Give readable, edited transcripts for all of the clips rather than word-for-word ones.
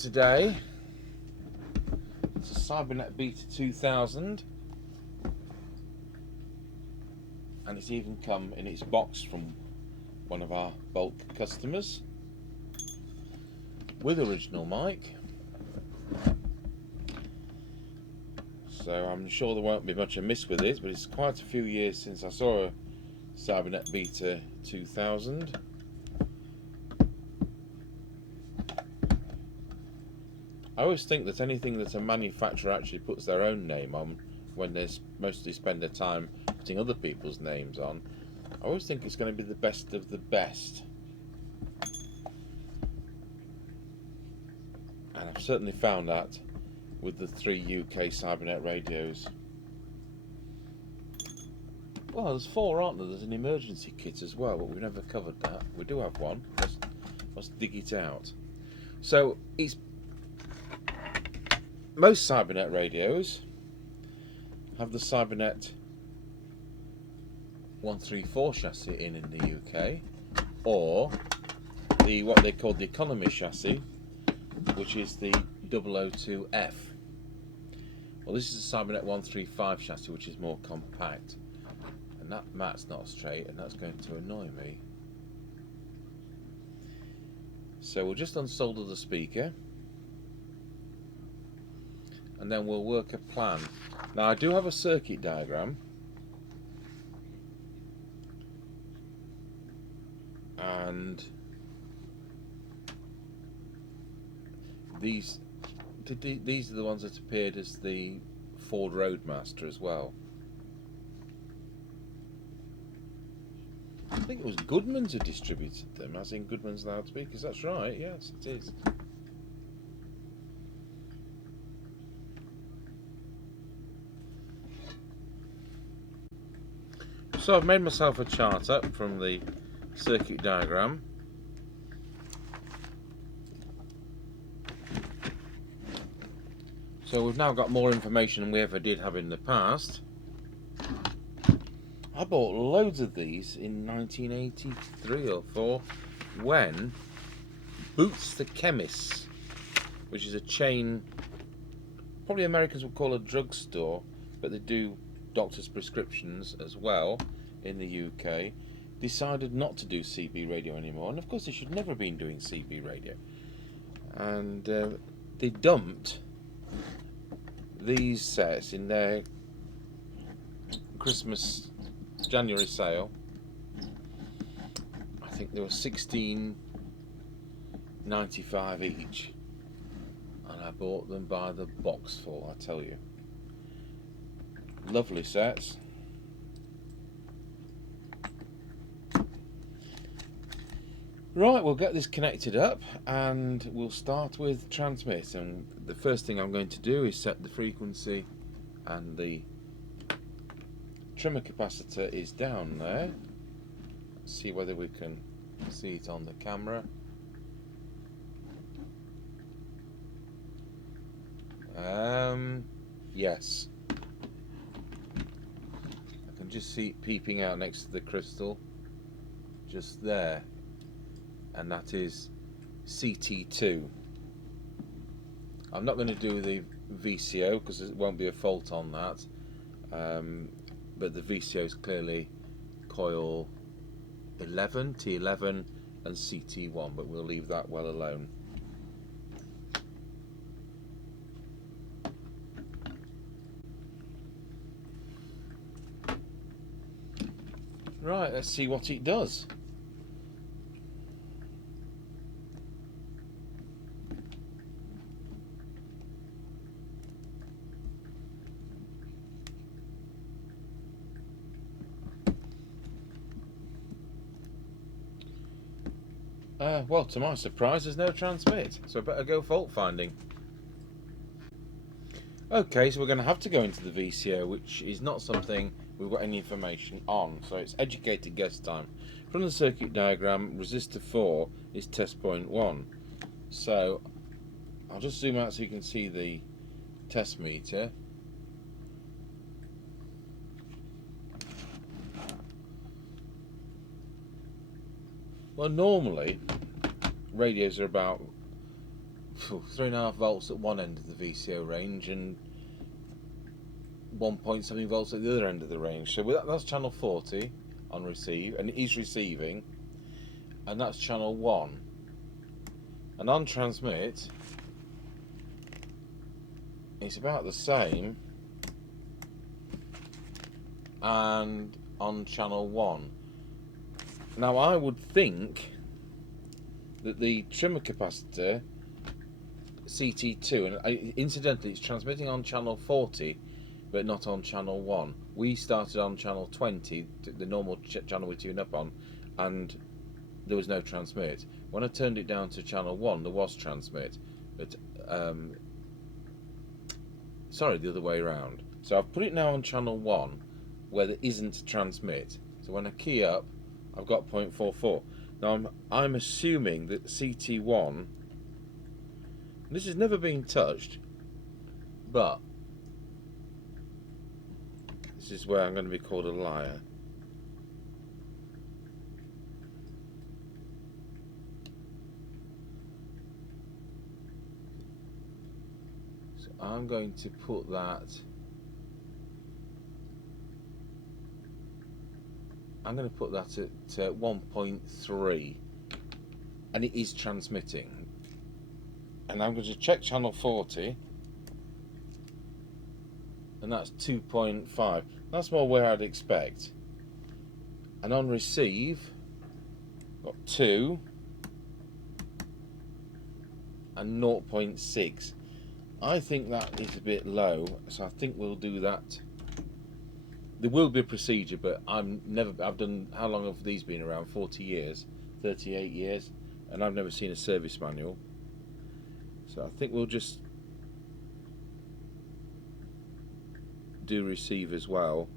today. It's a Cybernet Beta 2000, and it's even come in its box from one of our bulk customers with original mic. So I'm sure there won't be much amiss with it, but it's quite a few years since I saw a Cybernet Beta 2000. I always think that anything that a manufacturer actually puts their own name on, when they mostly spend their time putting other people's names on, I always think it's going to be the best of the best. And I've certainly found that with the 3 UK Cybernet radios. Well, there's 4, aren't there? There's an emergency kit as well, but we've never covered that. We do have one. Let's dig it out. So it's most Cybernet radios have the Cybernet 134 chassis in the UK, or the what they call the economy chassis, which is the 002F. Well, this is a Cybernet 135 chassis, which is more compact, and that mat's not straight, and that's going to annoy me. So we'll just unsolder the speaker, and then we'll work a plan. Now, I do have a circuit diagram, and these are the ones that appeared as the Ford Roadmaster as well. I think it was Goodman's who distributed them, as in Goodman's loudspeakers. That's right, yes, it is. So I've made myself a chart up from the circuit diagram. So we've now got more information than we ever did have in the past. I bought loads of these in 1983 or 4 when Boots the Chemist, which is a chain, probably Americans would call a drugstore, but they do doctor's prescriptions as well in the UK, decided not to do CB radio anymore. And of course they should never have been doing CB radio, and they dumped these sets in their Christmas January sale. I think they were $16.95 each, and I bought them by the box full, I tell you. Lovely sets. Right, we'll get this connected up and we'll start with transmit, and the first thing I'm going to do is set the frequency, and the trimmer capacitor is down there. Let's see whether we can see it on the camera. Yes. I can just see it peeping out next to the crystal, just there. And that is CT2. I'm not going to do the VCO because there won't be a fault on that, but the VCO is clearly coil 11, T11 and CT1, but we'll leave that well alone. Right, let's see what it does. Well, to my surprise, there's no transmit, so I better go fault finding. Okay, so we're going to have to go into the VCO, which is not something we've got any information on, so it's educated guess time. From the circuit diagram, resistor 4 is test point 1. So I'll just zoom out so you can see the test meter. Well, normally radios are about 3.5 volts at one end of the VCO range and 1 point something volts at the other end of the range. So that's channel 40 on receive, and it is receiving, and that's channel 1. And on transmit, it's about the same, and on channel 1. Now I would think that the trimmer capacitor CT2, and incidentally it's transmitting on channel 40 but not on channel 1. We started on channel 20, the normal channel we tune up on, and there was no transmit. When I turned it down to channel 1 there was transmit, but sorry, the other way around. So I've put it now on channel 1 where there isn't transmit. So when I key up I've got 0.44. Now I'm assuming that CT1, this has never been touched, but this is where I'm going to be called a liar. So I'm going to put that, I'm going to put that at 1.3, and it is transmitting. And I'm going to check channel 40, and that's 2.5. That's more where I'd expect. And on receive, got 2 and 0.6. I think that is a bit low, so I think we'll do that. There will be a procedure, but I've done, how long have these been around? 40 years, 38 years, and I've never seen a service manual. So I think we'll just do receive as well,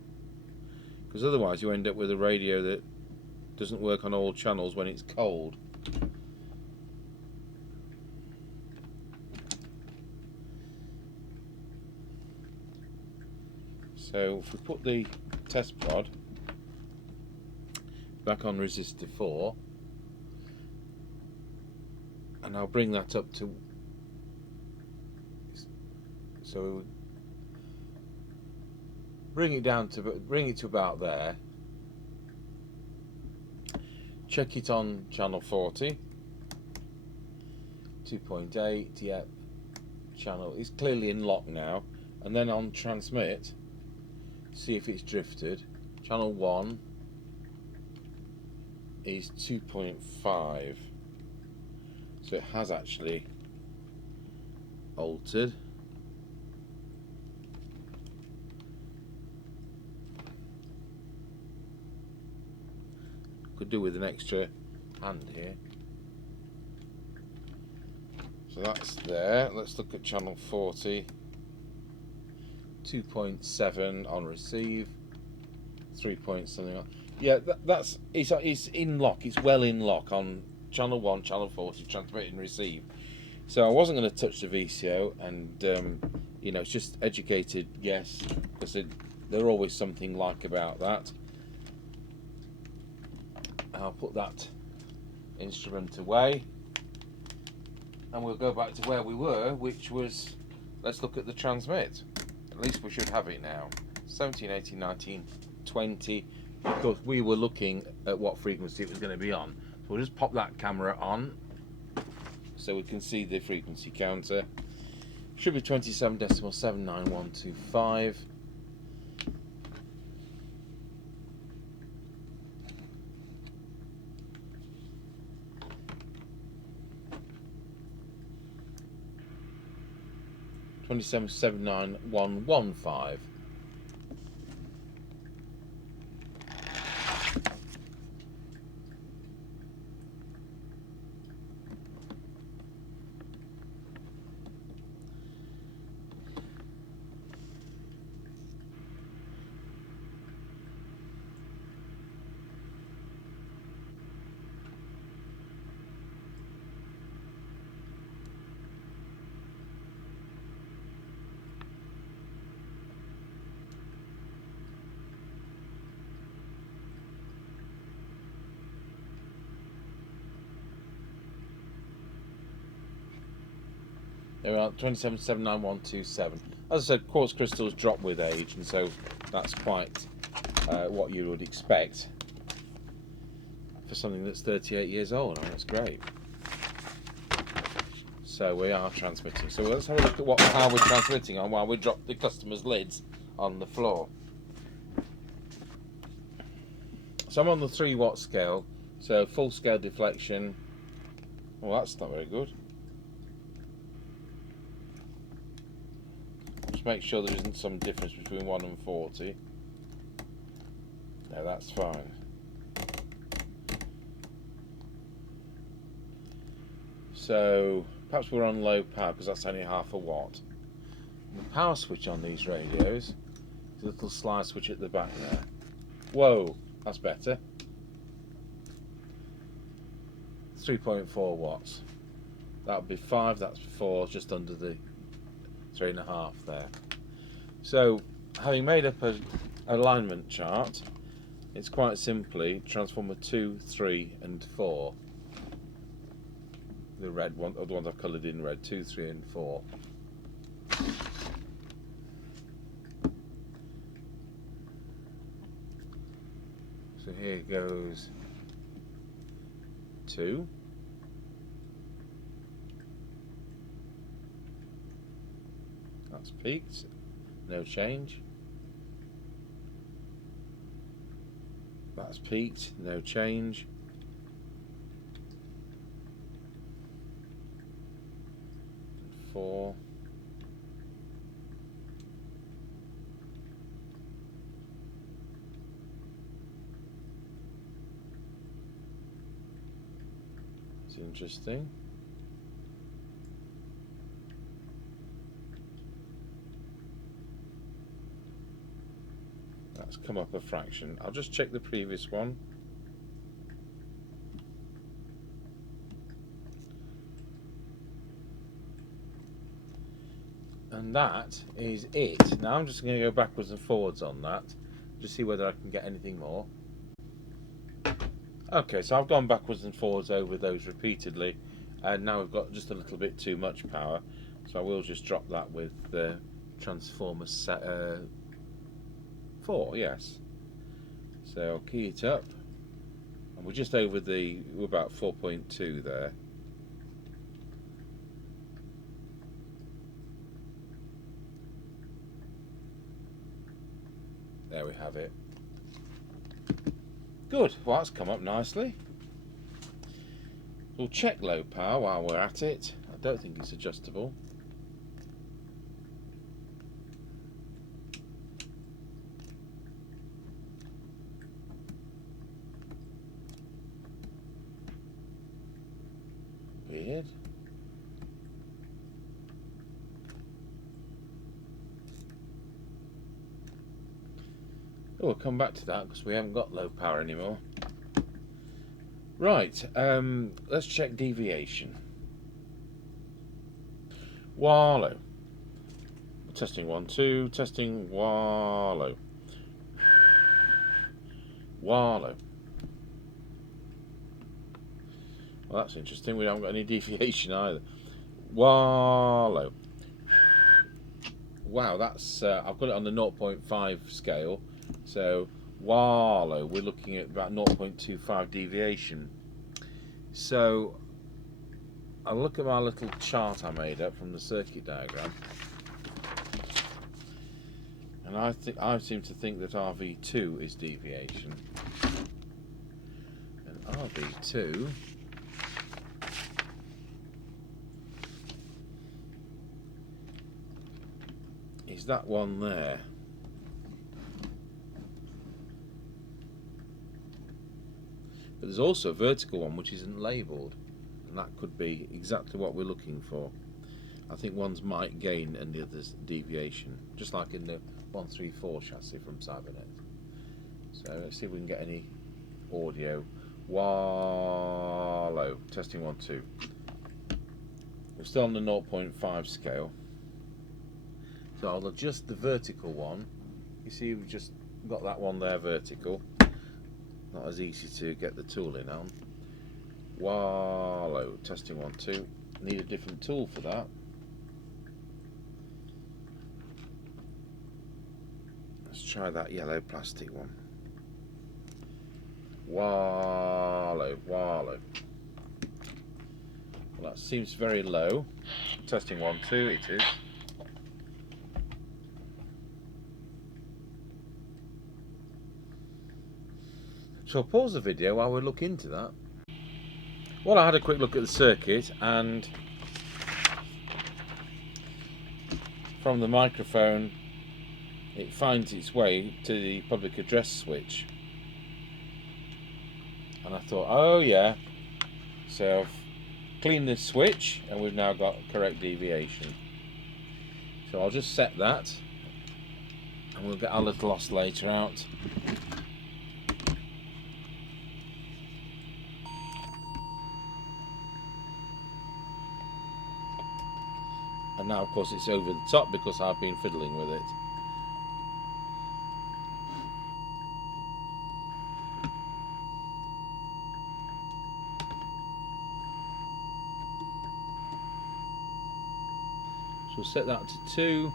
because otherwise you end up with a radio that doesn't work on all channels when it's cold. So if we put the test prod back on resistor 4, and I'll bring that up to, so bring it to about there. Check it on channel 40, 2.8. Yep, channel is clearly in lock now. And then on transmit, see if it's drifted. Channel 1 is 2.5, so it has actually altered. Could do with an extra hand here. So that's there. Let's look at channel 40. 2.7 on receive. 3 point something on. Yeah, it's in lock. It's well in lock on channel 1, channel 40, transmit and receive. So I wasn't going to touch the VCO, and you know, it's just educated guess, because there's always something like about that. I'll put that instrument away, and we'll go back to where we were, which was, let's look at the transmit. At least we should have it now. 17, 18, 19, 20. Of course, we were looking at what frequency it was going to be on. So we'll just pop that camera on so we can see the frequency counter. Should be 27.79125. $27.79115. They're at 2779127. As I said, quartz crystals drop with age, and so that's quite what you would expect for something that's 38 years old. I mean, that's great. So we are transmitting. So let's have a look at how we're transmitting on while we drop the customer's lids on the floor. So I'm on the 3-watt scale. So full scale deflection. Well, that's not very good. Just make sure there isn't some difference between 1 and 40. No, that's fine. So perhaps we're on low power because that's only half a watt. The power switch on these radios is a little slide switch at the back there. Whoa, that's better. 3.4 watts. That would be 5, that's 4, just under the 3.5 there. So having made up an alignment chart, it's quite simply transformer 2, 3 and 4. The red one, or the ones I've coloured in red, 2, 3 and 4. So here goes 2. That's peaked, no change. That's peaked, no change. 4. It's interesting. That's come up a fraction. I'll just check the previous one. And that is it. Now I'm just going to go backwards and forwards on that, just see whether I can get anything more. Okay, so I've gone backwards and forwards over those repeatedly, and now we've got just a little bit too much power, so I will just drop that with the transformer 4, yes. So I'll key it up, and we're just over we're about 4.2 there. There we have it. Good, well that's come up nicely. We'll check low power while we're at it. I don't think it's adjustable. Weird. Oh, we'll come back to that because we haven't got low power anymore. Right, let's check deviation. Wallow. Testing 1, 2, testing wallow. Wallow. Well, that's interesting. We haven't got any deviation either. Wallow. Wow, that's I've got it on the 0.5 scale. So wallow, we're looking at about 0.25 deviation. So I'll look at my little chart I made up from the circuit diagram, and I seem to think that RV2 is deviation, and RV2 is that one there. But there's also a vertical one which isn't labelled, and that could be exactly what we're looking for. I think one's might gain and the other's deviation, just like in the 134 chassis from Cybernet. So let's see if we can get any audio. Wallow, testing 1, 2. We're still on the 0.5 scale. So I'll adjust the vertical one. You see we've just got that one there vertical. Not as easy to get the tool in on. Wallow, testing 1, 2. Need a different tool for that. Let's try that yellow plastic one. Wallow. Well, that seems very low. Testing 1, 2, it is. So I'll pause the video while we look into that. Well, I had a quick look at the circuit, and from the microphone it finds its way to the public address switch, and I thought, oh yeah, so I've cleaned this switch and we've now got correct deviation. So I'll just set that and we'll get our little oscillator out. And now of course it's over the top because I've been fiddling with it. So we'll set that to 2.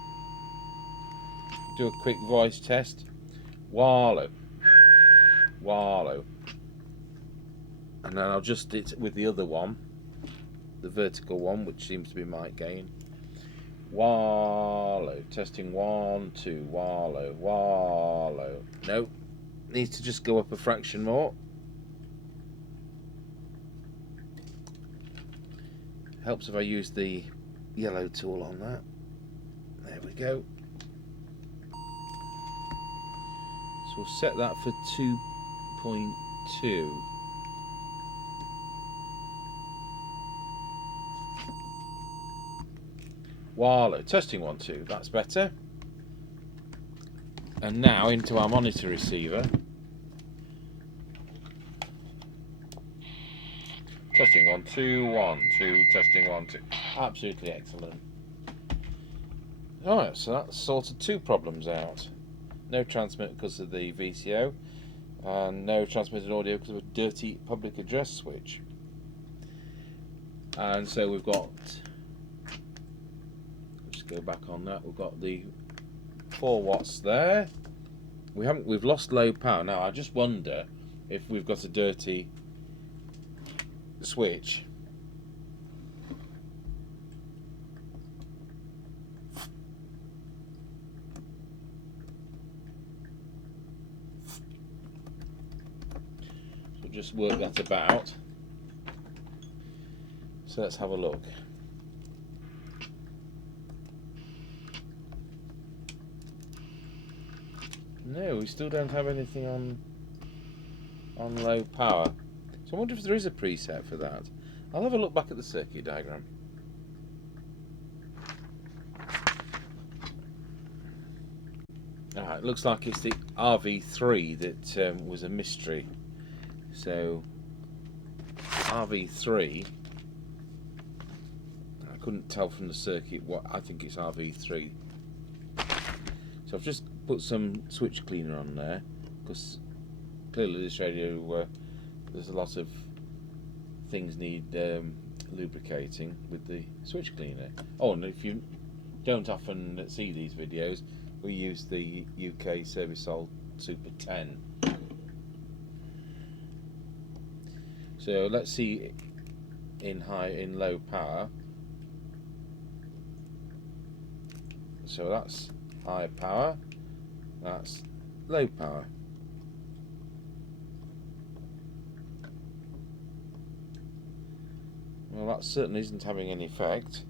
Do a quick voice test. Wallow. And then I'll adjust it with the other one, the vertical one, which seems to be mic gain. Wallow. Testing 1, 2. Wallow. Nope. Needs to just go up a fraction more. Helps if I use the yellow tool on that. There we go. So we'll set that for 2.2. Wallow. Testing 1, 2. That's better. And now into our monitor receiver. Testing 1, 2, 1, 2. Testing 1, 2. Absolutely excellent. Alright, so that's sorted 2 problems out. No transmit because of the VCO, and no transmitted audio because of a dirty public address switch. And so we've got, let's go back on that, we've got the 4 watts there. We've lost low power. Now I just wonder if we've got a dirty switch. So just work that about. So let's have a look. No, we still don't have anything on low power. So I wonder if there is a preset for that. I'll have a look back at the circuit diagram. It looks like it's the RV3 that was a mystery. So RV3, I couldn't tell from the circuit what, I think it's RV3. So I've just put some switch cleaner on there because clearly this radio, there's a lot of things need lubricating with the switch cleaner. Oh, and if you don't often see these videos, we use the UK CB27 Super 10. So let's see in low power. So that's high power, that's low power. Well, that certainly isn't having any effect.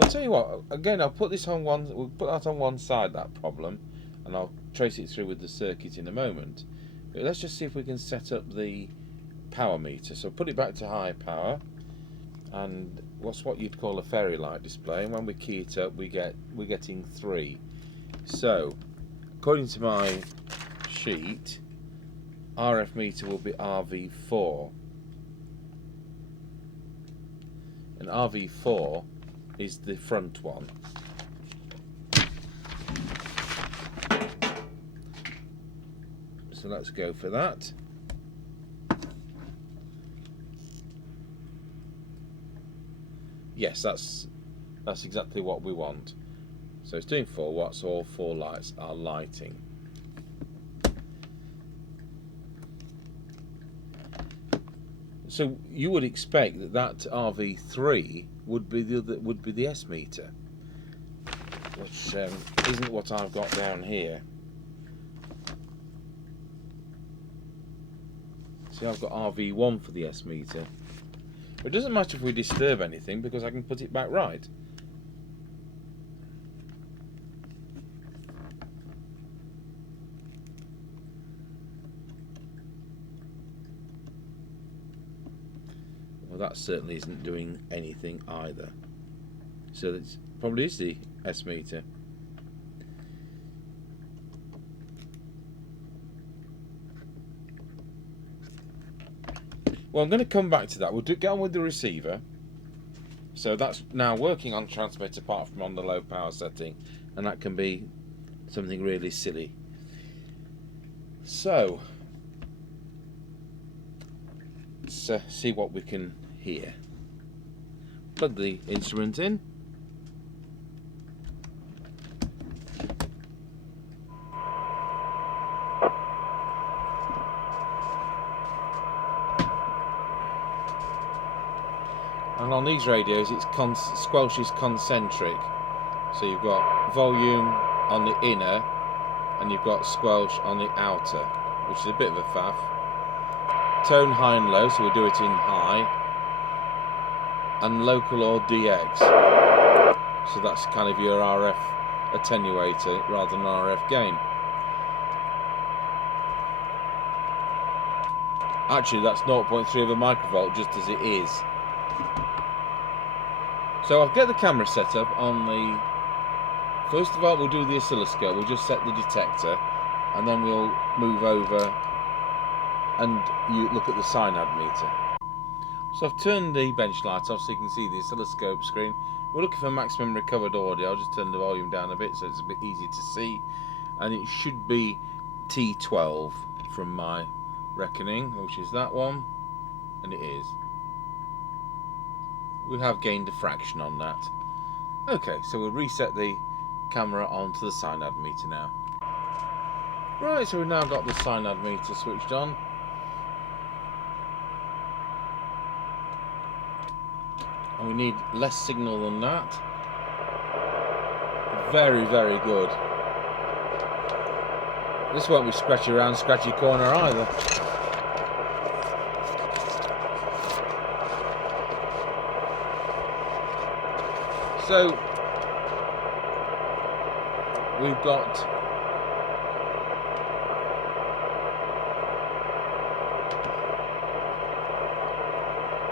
I'll tell you what, again, I'll put this on one, we'll put that on one side, that problem, and I'll trace it through with the circuit in a moment. But let's just see if we can set up the power meter. So put it back to high power, and what's what you'd call a fairy light display, and when we key it up we're getting 3. So according to my sheet, RF meter will be RV4, and RV4 is the front one. So let's go for that. Yes, that's exactly what we want. So it's doing 4 watts, so all 4 lights are lighting. So you would expect that that RV3 would be the S meter, which isn't what I've got down here. See, I've got RV1 for the S meter. But it doesn't matter if we disturb anything because I can put it back right. Well, that certainly isn't doing anything either. So it probably is the S meter. Well, I'm going to come back to that. We'll get on with the receiver. So that's now working on transmitter apart from on the low power setting, and that can be something really silly. So let's see what we can hear. Plug the instrument in. And on these radios, squelch is concentric. So you've got volume on the inner, and you've got squelch on the outer, which is a bit of a faff. Tone high and low, so we do it in high, and local or DX. So that's kind of your RF attenuator rather than RF gain. Actually, that's 0.3 of a microvolt just as it is. So I'll get the camera set up on the... First of all, we'll do the oscilloscope. We'll just set the detector, and then we'll move over and you look at the cyanide meter. So I've turned the bench light off so you can see the oscilloscope screen. We're looking for maximum recovered audio. I'll just turn the volume down a bit so it's a bit easy to see. And it should be T12 from my reckoning, which is that one. And it is. We have gained a fraction on that. Okay, so we'll reset the camera onto the cyanide meter now. Right, so we've now got the cyanide meter switched on. And we need less signal than that. Very, very good. This won't be scratchy around, scratchy corner either. So we've got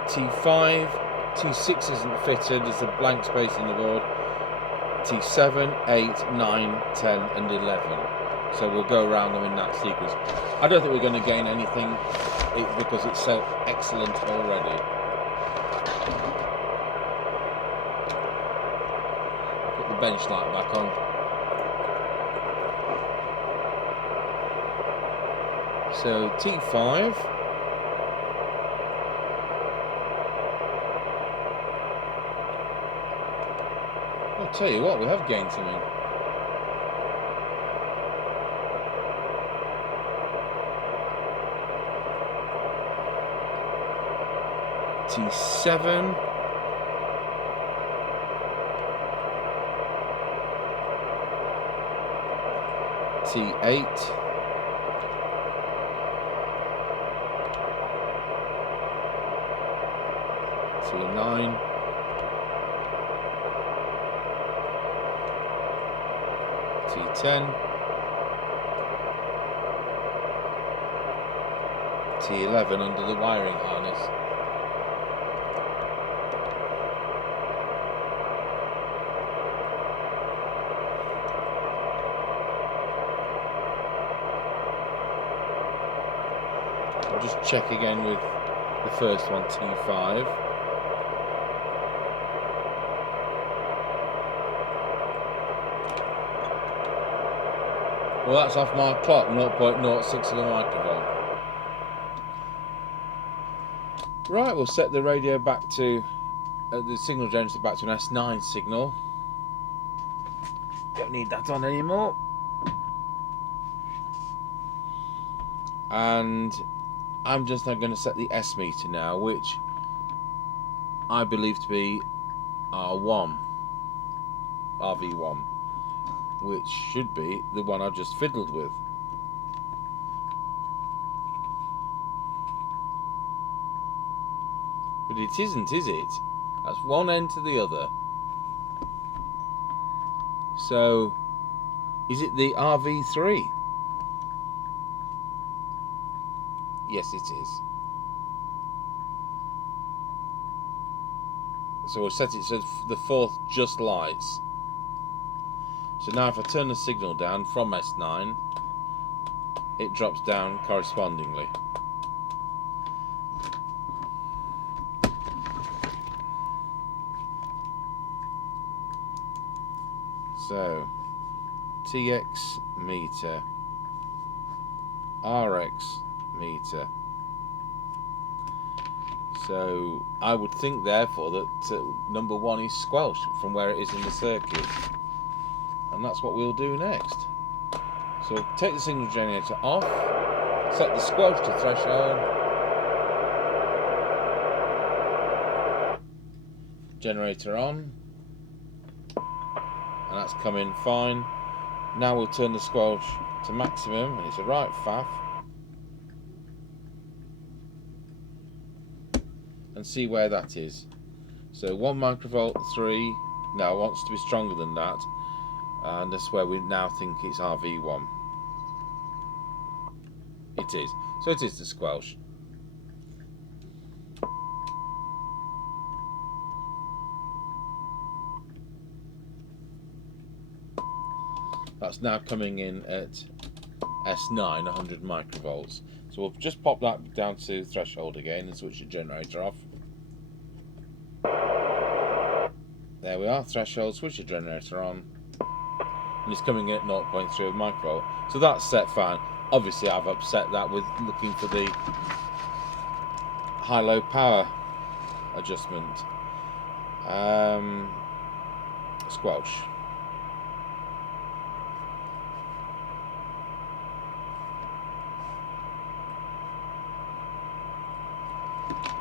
T5, T6 isn't fitted, there's a blank space in the board. T7, 8, 9, 10 and 11. So we'll go around them in that sequence. I don't think we're going to gain anything because it's so excellent already. Put the bench light back on. So T5. I'll tell you what, we have gained something. T7. T8. T9. T10. T11 under the wiring harness. I'll just check again with the first one, T5. Well, that's off my clock, 0.06 of a microvolt. Right, we'll set the radio back to, the signal generator back to an S9 signal. Don't need that on anymore. And I'm just now going to set the S meter now, which I believe to be R1, RV1, which should be the one I just fiddled with. But it isn't, is it? That's one end to the other. So, is it the RV3? Yes, it is. So we'll set it so the fourth just lights. So now if I turn the signal down from S9, it drops down correspondingly. So, TX meter, RX meter. So I would think therefore that number one is squelched from where it is in the circuit. And that's what we'll do next. So take the signal generator off, set the squelch to threshold, generator on, and that's coming fine. Now we'll turn the squelch to maximum, and it's a right faff, and see where that is. So 1 microvolt, 3, no, it wants to be stronger than that, and that's where we now think it's RV1. It is. So it is the squelch. That's now coming in at S9, 100 microvolts. So we'll just pop that down to threshold again and switch the generator off. There we are, threshold, switch the generator on. And it's coming in at 0.3 microvolt. So that's set fine. Obviously I've upset that with looking for the high-low power adjustment. Squelch.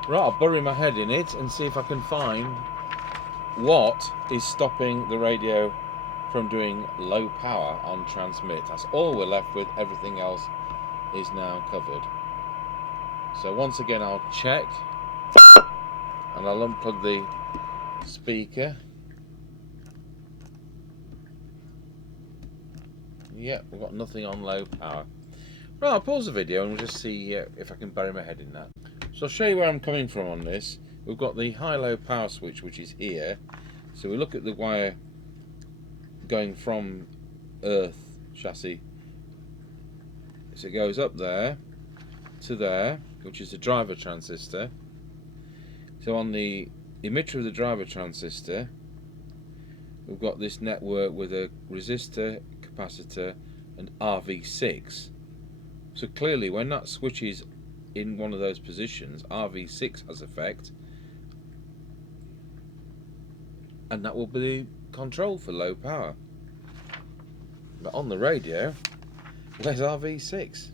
Right, I'll bury my head in it and see if I can find what is stopping the radio from doing low power on transmit. That's all we're left with. Everything else is now covered. So once again I'll check, and I'll unplug the speaker. Yep, we've got nothing on low power. Right, I'll pause the video and we'll just see if I can bury my head in that. So I'll show you where I'm coming from on this. We've got the high-low power switch, which is here. So we look at the wire going from Earth chassis. So it goes up there to there, which is the driver transistor. So on the emitter of the driver transistor, we've got this network with a resistor, capacitor, and RV6. So clearly, when that switches in one of those positions, RV6 has effect, and that will be control for low power. But on the radio, where's RV6?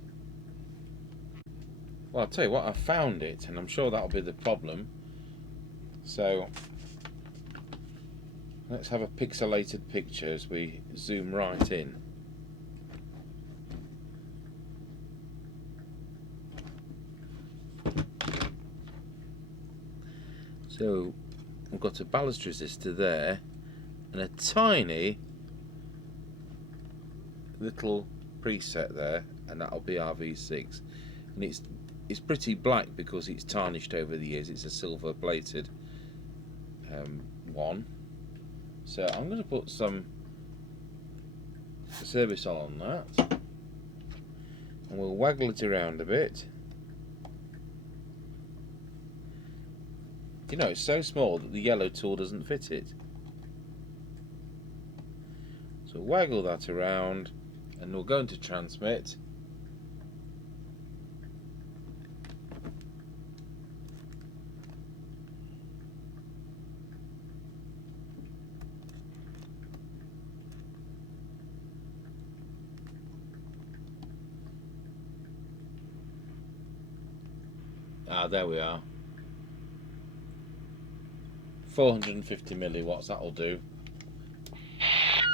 Well, I'll tell you what, I found it, and I'm sure that'll be the problem. So let's have a pixelated picture as we zoom right in. So we've got a ballast resistor there and a tiny little preset there, and that'll be RV6. And it's pretty black because it's tarnished over the years. It's a silver plated one. So I'm going to put some service on that, and we'll waggle it around a bit. You know, it's so small that the yellow tool doesn't fit it. So waggle that around, and we'll go into transmit. Ah, there we are. 450 milliwatts, that'll do.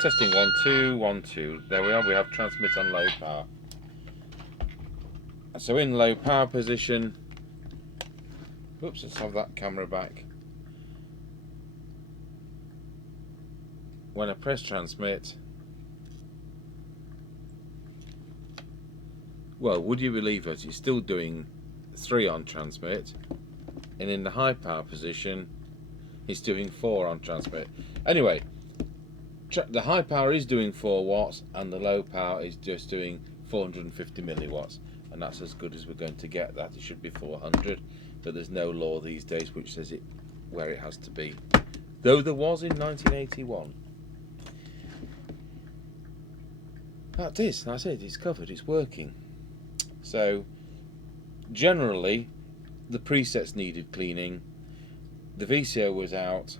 Testing 1 2 1 2. There we are. We have transmit on low power. So in low power position. Oops, let's have that camera back. When I press transmit, well, would you believe it? It's still doing 3 on transmit, and in the high power position, it's doing 4 on transmit. Anyway, the high power is doing 4 watts, and the low power is just doing 450 milliwatts, and that's as good as we're going to get. That it should be 400, but there's no law these days which says it where it has to be, though there was in 1981. That's it. It's covered. It's working. So generally, the presets needed cleaning. The VCO was out,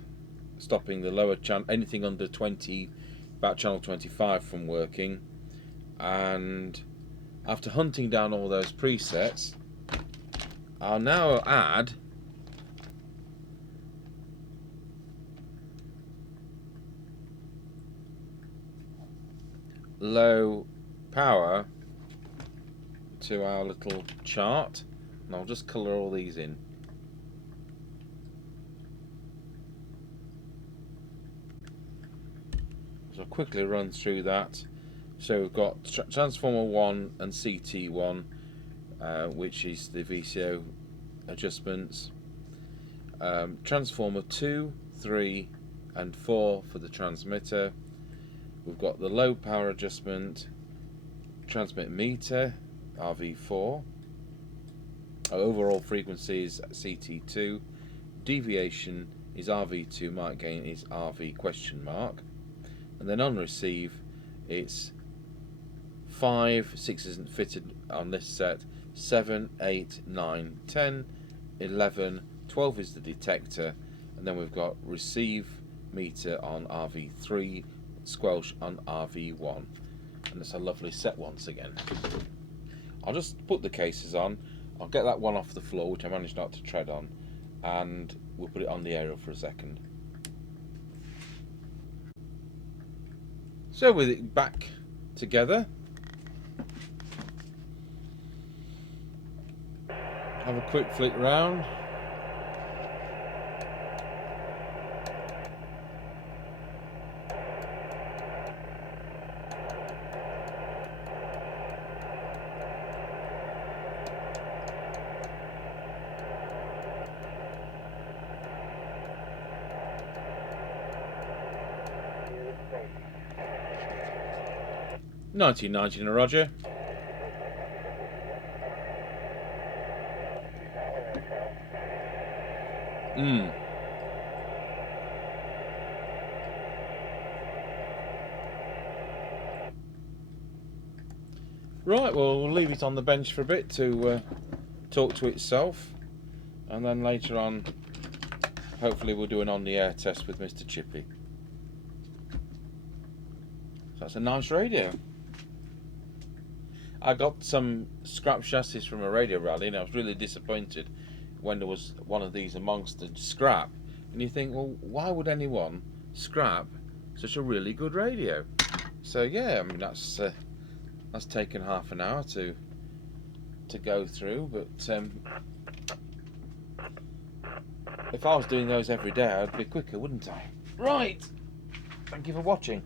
stopping the lower channel, anything under 20, about channel 25 from working. And after hunting down all those presets, I'll now add low power to our little chart, and I'll just colour all these in. So I'll quickly run through that. So we've got transformer 1 and CT1, which is the VCO adjustments. Transformer 2, 3 and 4 for the transmitter. We've got the low power adjustment, transmit meter, RV4, overall frequency is CT2, deviation is RV2, mark gain is RV question mark, and then on receive it's 5, 6 isn't fitted on this set, 7, 8, 9, 10, 11, 12 is the detector, and then we've got receive meter on RV3, squelch on RV1, and it's a lovely set once again. I'll just put the cases on. I'll get that one off the floor, which I managed not to tread on, and we'll put it on the aerial for a second. So with it back together, have a quick flick round. $19.90 Roger. Right, well, we'll leave it on the bench for a bit to talk to itself, and then later on, hopefully, we'll do an on-the-air test with Mr Chippie. So that's a nice radio. I got some scrap chassis from a radio rally, and I was really disappointed when there was one of these amongst the scrap. And you think, well, why would anyone scrap such a really good radio? So yeah, I mean that's taken half an hour to go through, but if I was doing those every day, I'd be quicker, wouldn't I? Right. Thank you for watching.